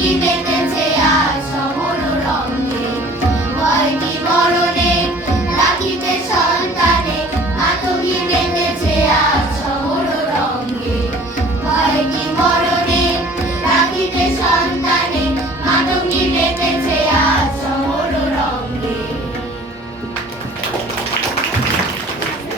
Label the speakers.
Speaker 1: Keep it.